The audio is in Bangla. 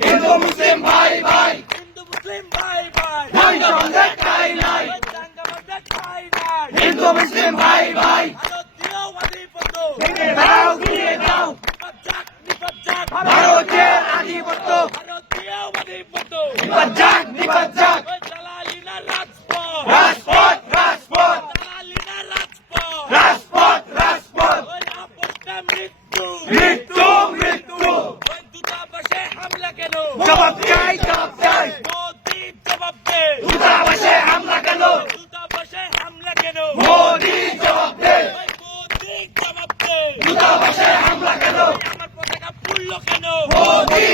হিন্দু মুসলিম ভাই ভাই হিন্দু মুসলিম ভাই ভাই ভারতের আধিপত্য। ভারতীয় আধিপত্য। নিপজ্জাক নিপজ্জাক করল কেন? মোদি